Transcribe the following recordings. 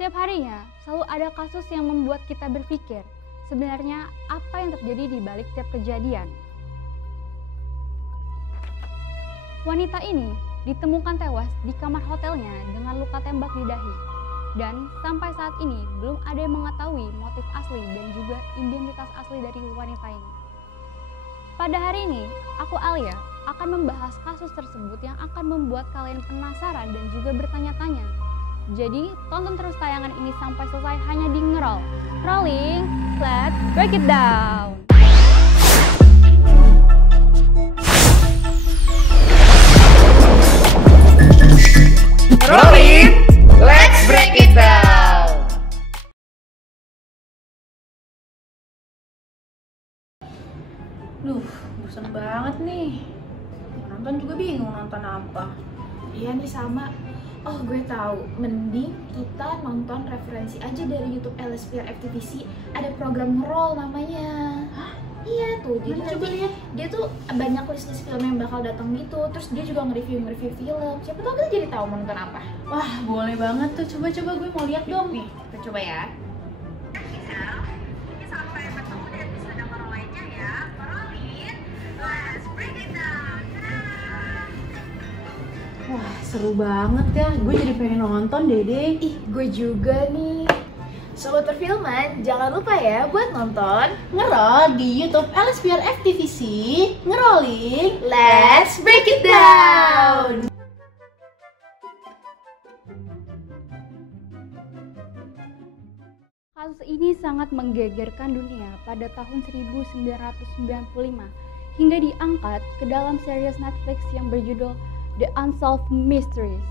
Setiap harinya selalu ada kasus yang membuat kita berpikir, sebenarnya apa yang terjadi di balik tiap kejadian. Wanita ini ditemukan tewas di kamar hotelnya dengan luka tembak di dahi. Dan sampai saat ini belum ada yang mengetahui motif asli dan juga identitas asli dari wanita ini. Pada hari ini, aku Alia akan membahas kasus tersebut yang akan membuat kalian penasaran dan juga bertanya-tanya. Jadi, tonton terus tayangan ini sampai selesai hanya di Ngeroll. Rolling, let's break it down! Rolling, let's break it down! Duh, bosan banget nih. Nonton juga bingung nonton apa. Iya nih sama. Oh gue tahu, mending kita nonton referensi aja dari YouTube LSPR FTVC. Ada program Ngeroll namanya. Hah? Iya tuh, jadi coba lihat. dia tuh banyak list-list film yang bakal datang gitu. Terus dia juga nge-review film. Siapa tahu kita jadi tahu mau nonton apa. Wah, boleh banget tuh. Coba-coba gue mau lihat dong. Nih, kita coba ya. Wah, seru banget ya. Gue jadi pengen nonton, Dede. Ih, gue juga nih. Sobat Perfilman, jangan lupa ya buat nonton Ngeroll di YouTube LSPR FTVC. Ngerolling, Let's Break It Down! Kasus ini sangat menggegerkan dunia pada tahun 1995 hingga diangkat ke dalam series Netflix yang berjudul The Unsolved Mysteries.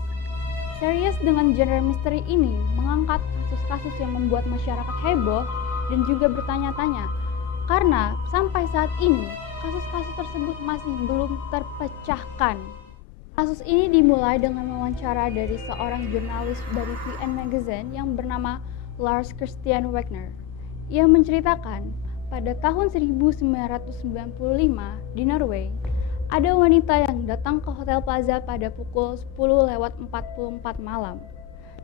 Series dengan genre misteri ini mengangkat kasus-kasus yang membuat masyarakat heboh dan juga bertanya-tanya, karena sampai saat ini kasus-kasus tersebut masih belum terpecahkan. Kasus ini dimulai dengan wawancara dari seorang jurnalis dari VN Magazine yang bernama Lars Christian Wagner. Ia menceritakan pada tahun 1995 di Norway, ada wanita yang datang ke Hotel Plaza pada pukul 10:44 malam.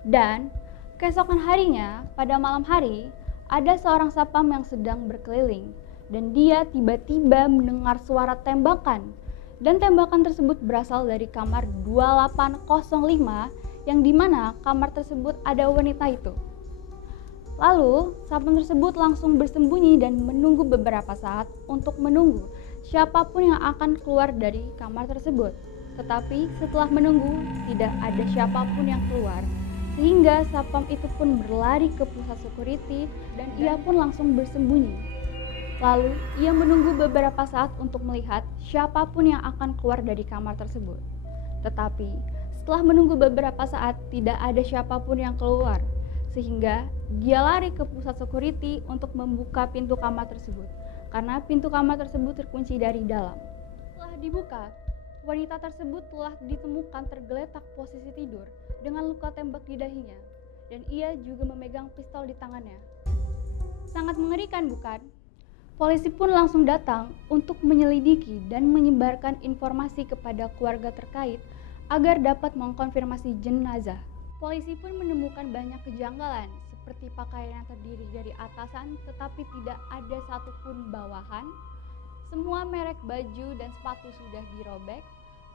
Dan keesokan harinya, pada malam hari, ada seorang satpam yang sedang berkeliling. Dan dia tiba-tiba mendengar suara tembakan. Dan tembakan tersebut berasal dari kamar 2805 yang dimana kamar tersebut ada wanita itu. Lalu, satpam tersebut langsung bersembunyi dan menunggu beberapa saat untuk menunggu siapapun yang akan keluar dari kamar tersebut. Tetapi setelah menunggu, tidak ada siapapun yang keluar. Sehingga satpam itu pun berlari ke pusat security dan ia pun langsung bersembunyi. Lalu, ia menunggu beberapa saat untuk melihat siapapun yang akan keluar dari kamar tersebut. Tetapi, setelah menunggu beberapa saat, tidak ada siapapun yang keluar. Sehingga, dia lari ke pusat security untuk membuka pintu kamar tersebut. Karena pintu kamar tersebut terkunci dari dalam. Setelah dibuka, wanita tersebut telah ditemukan tergeletak posisi tidur dengan luka tembak di dahinya, dan ia juga memegang pistol di tangannya. Sangat mengerikan, bukan? Polisi pun langsung datang untuk menyelidiki dan menyebarkan informasi kepada keluarga terkait agar dapat mengkonfirmasi jenazah. Polisi pun menemukan banyak kejanggalan, seperti pakaian yang terdiri dari atasan tetapi tidak ada satupun bawahan, semua merek baju dan sepatu sudah dirobek,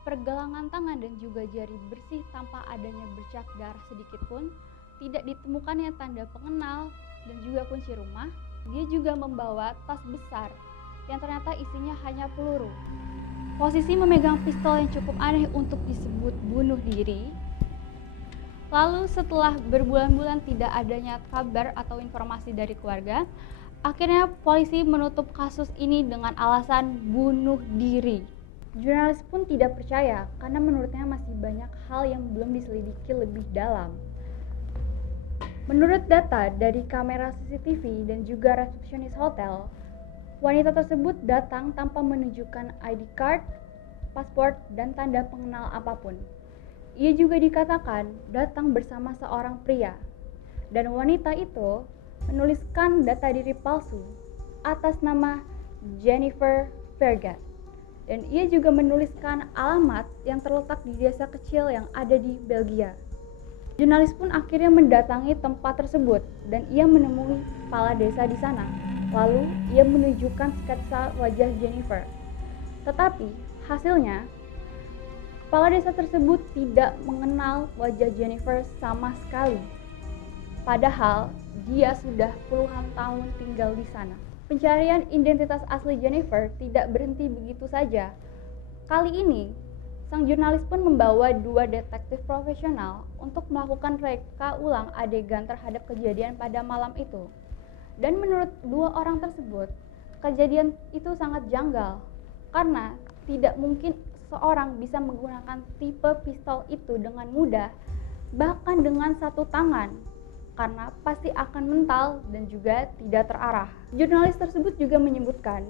pergelangan tangan dan juga jari bersih tanpa adanya bercak darah sedikit pun, tidak ditemukannya tanda pengenal dan juga kunci rumah. Dia juga membawa tas besar yang ternyata isinya hanya peluru. Posisi memegang pistol yang cukup aneh untuk disebut bunuh diri. Lalu setelah berbulan-bulan tidak adanya kabar atau informasi dari keluarga, akhirnya polisi menutup kasus ini dengan alasan bunuh diri. Jurnalis pun tidak percaya karena menurutnya masih banyak hal yang belum diselidiki lebih dalam. Menurut data dari kamera CCTV dan juga resepsionis hotel, wanita tersebut datang tanpa menunjukkan ID card, paspor, dan tanda pengenal apapun. Ia juga dikatakan datang bersama seorang pria, dan wanita itu menuliskan data diri palsu atas nama Jennifer Vergat. Dan ia juga menuliskan alamat yang terletak di desa kecil yang ada di Belgia. Jurnalis pun akhirnya mendatangi tempat tersebut dan ia menemui kepala desa di sana. Lalu ia menunjukkan sketsa wajah Jennifer. Tetapi hasilnya, kepala desa tersebut tidak mengenal wajah Jennifer sama sekali. Padahal dia sudah puluhan tahun tinggal di sana. Pencarian identitas asli Jennifer tidak berhenti begitu saja. Kali ini, sang jurnalis pun membawa 2 detektif profesional untuk melakukan reka ulang adegan terhadap kejadian pada malam itu. Dan menurut 2 orang tersebut, kejadian itu sangat janggal karena tidak mungkin seorang bisa menggunakan tipe pistol itu dengan mudah, bahkan dengan satu tangan, karena pasti akan mental dan juga tidak terarah. Jurnalis tersebut juga menyebutkan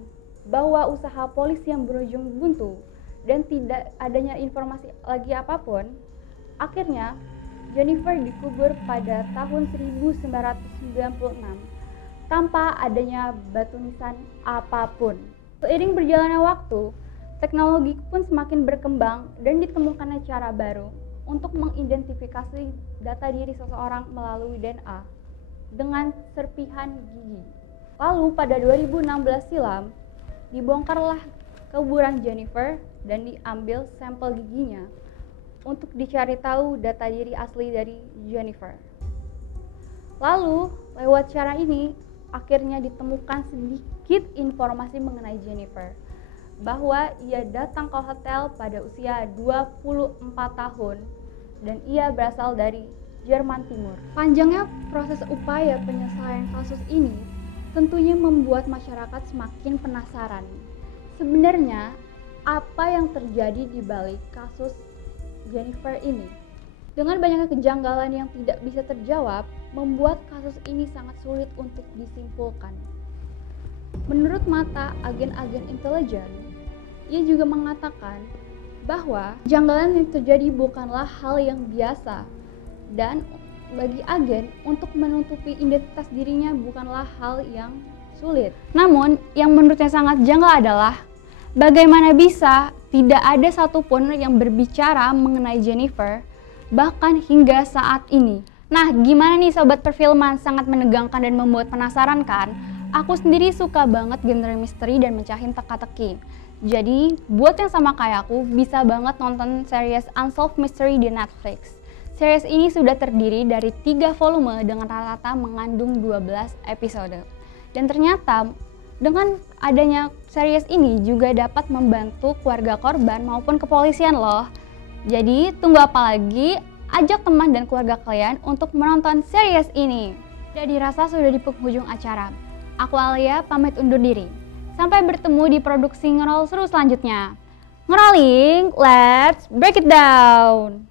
bahwa usaha polisi yang berujung buntu dan tidak adanya informasi lagi apapun, akhirnya Jennifer dikubur pada tahun 1996 tanpa adanya batu nisan apapun. Seiring berjalannya waktu, teknologi pun semakin berkembang dan ditemukannya cara baru untuk mengidentifikasi data diri seseorang melalui DNA dengan serpihan gigi. Lalu pada 2016 silam, dibongkarlah kuburan Jennifer dan diambil sampel giginya untuk dicari tahu data diri asli dari Jennifer. Lalu, lewat cara ini, akhirnya ditemukan sedikit informasi mengenai Jennifer, bahwa ia datang ke hotel pada usia 24 tahun dan ia berasal dari Jerman Timur. Panjangnya proses upaya penyelesaian kasus ini tentunya membuat masyarakat semakin penasaran. Sebenarnya, apa yang terjadi di balik kasus Jennifer ini? Dengan banyaknya kejanggalan yang tidak bisa terjawab, membuat kasus ini sangat sulit untuk disimpulkan. Menurut mata agen-agen intelijen, ia juga mengatakan bahwa kejanggalan yang terjadi bukanlah hal yang biasa, dan bagi agen untuk menutupi identitas dirinya bukanlah hal yang sulit. Namun, yang menurutnya sangat janggal adalah bagaimana bisa tidak ada satupun yang berbicara mengenai Jennifer, bahkan hingga saat ini. Nah, gimana nih sobat perfilman, sangat menegangkan dan membuat penasaran kan? Aku sendiri suka banget genre misteri dan mencahin teka-teki. Jadi, buat yang sama kayak aku, bisa banget nonton series Unsolved Mystery di Netflix. Series ini sudah terdiri dari 3 volume dengan rata-rata mengandung 12 episode. Dan ternyata, dengan adanya series ini juga dapat membantu keluarga korban maupun kepolisian loh. Jadi, tunggu apa lagi? Ajak teman dan keluarga kalian untuk menonton series ini. Jadi rasa sudah di penghujung acara. Aku Alia pamit undur diri. Sampai bertemu di produksi Ngerol seru selanjutnya. Ngerolling, let's break it down!